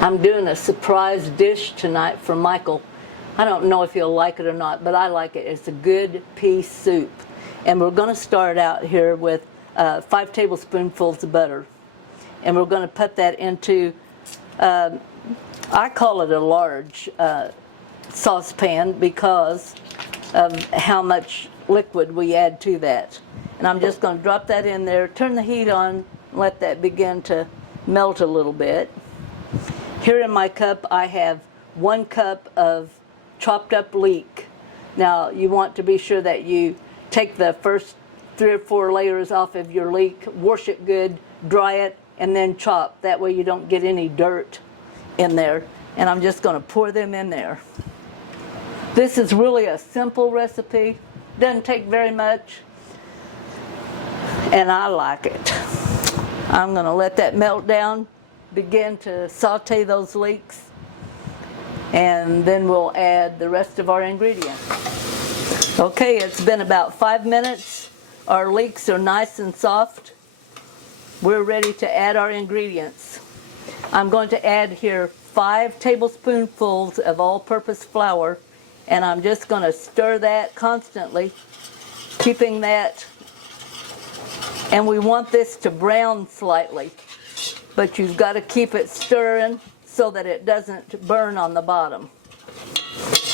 I'm doing a surprise dish tonight for Michael. I don't know if he'll like it or not, but I like it. It's a good pea soup. And we're going to start out here with 5 tablespoonfuls of butter. And we're going to put that into, I call it a large saucepan because of how much liquid we add to that. And I'm just going to drop that in there, turn the heat on, let that begin to melt a little bit. Here in my cup I have 1 cup of chopped up leek. Now you want to be sure that you take the first 3 or 4 layers off of your leek, wash it good, dry it, and then chop. That way you don't get any dirt in there. And I'm just going to pour them in there. This is really a simple recipe. Doesn't take very much. And I like it. I'm going to let that melt down, begin to saute those leeks, and then we'll add the rest of our ingredients. Okay, it's been about 5 minutes. Our leeks are nice and soft. We're ready to add our ingredients. I'm going to add here 5 tablespoonfuls of all-purpose flour, and I'm just going to stir that constantly, keeping that. And we want this to brown slightly, but you've got to keep it stirring so that it doesn't burn on the bottom.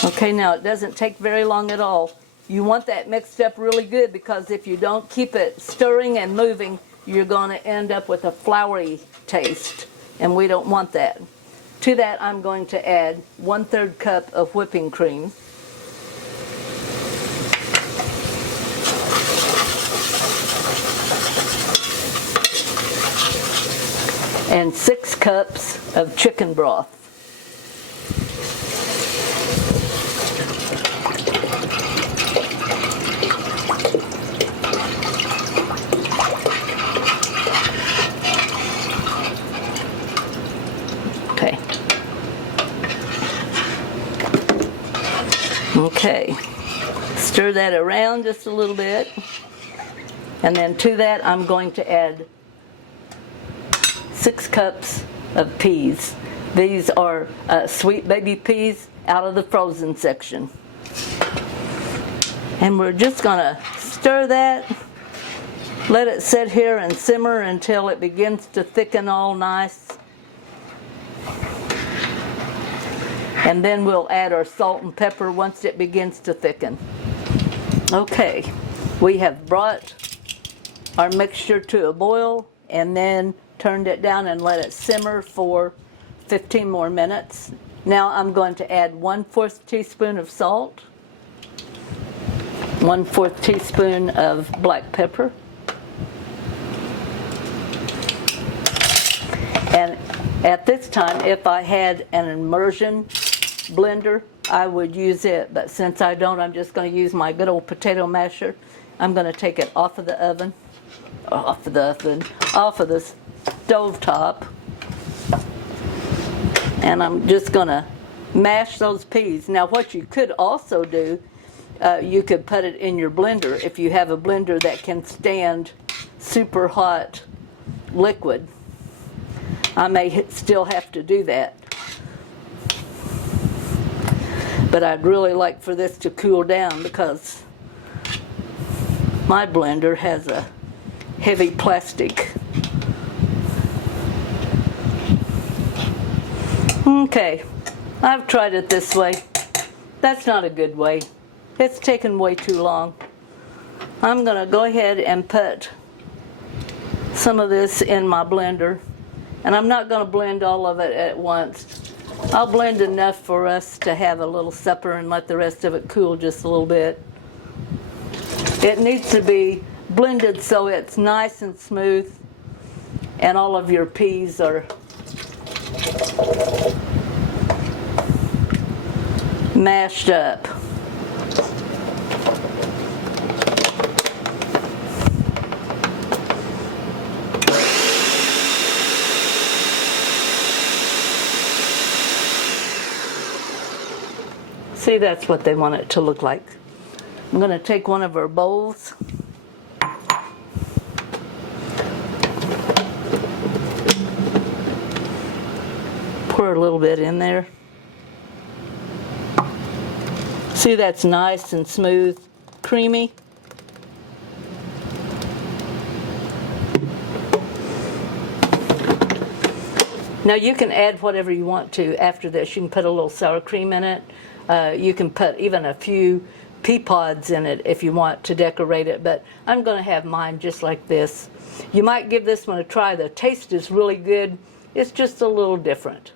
Okay, now it doesn't take very long at all. You want that mixed up really good, because if you don't keep it stirring and moving, you're going to end up with a floury taste, and we don't want that. To that, I'm going to add 1/3 cup of whipping cream. And 6 cups of chicken broth. Okay. Okay. Stir that around just a little bit. And then to that, I'm going to add 6 cups of peas. These are sweet baby peas out of the frozen section. And we're just going to stir that, let it sit here and simmer until it begins to thicken all nice. And then we'll add our salt and pepper once it begins to thicken. Okay, we have brought our mixture to a boil and then turned it down and let it simmer for 15 more minutes. Now I'm going to add 1/4 teaspoon of salt, 1/4 teaspoon of black pepper, and at this time, if I had an immersion blender, I would use it, but since I don't, I'm just going to use my good old potato masher. I'm going to take it off of the oven, off of the stove top, and I'm just going to mash those peas. Now what you could also do, you could put it in your blender if you have a blender that can stand super hot liquid. I may still have to do that, but I'd really like for this to cool down because my blender has a heavy plastic. Okay, I've tried it this way. That's not a good way. It's taken way too long. I'm going to go ahead and put some of this in my blender, and I'm not going to blend all of it at once. I'll blend enough for us to have a little supper and let the rest of it cool just a little bit. It needs to be blended so it's nice and smooth and all of your peas are mashed up. See, that's what they want it to look like. I'm going to take one of our bowls. Pour a little bit in there. See, that's nice and smooth, creamy. Now you can add whatever you want to after this. You can put a little sour cream in it. You can put even a few pea pods in it if you want to decorate it, but I'm going to have mine just like this. You might give this one a try. The taste is really good. It's just a little different.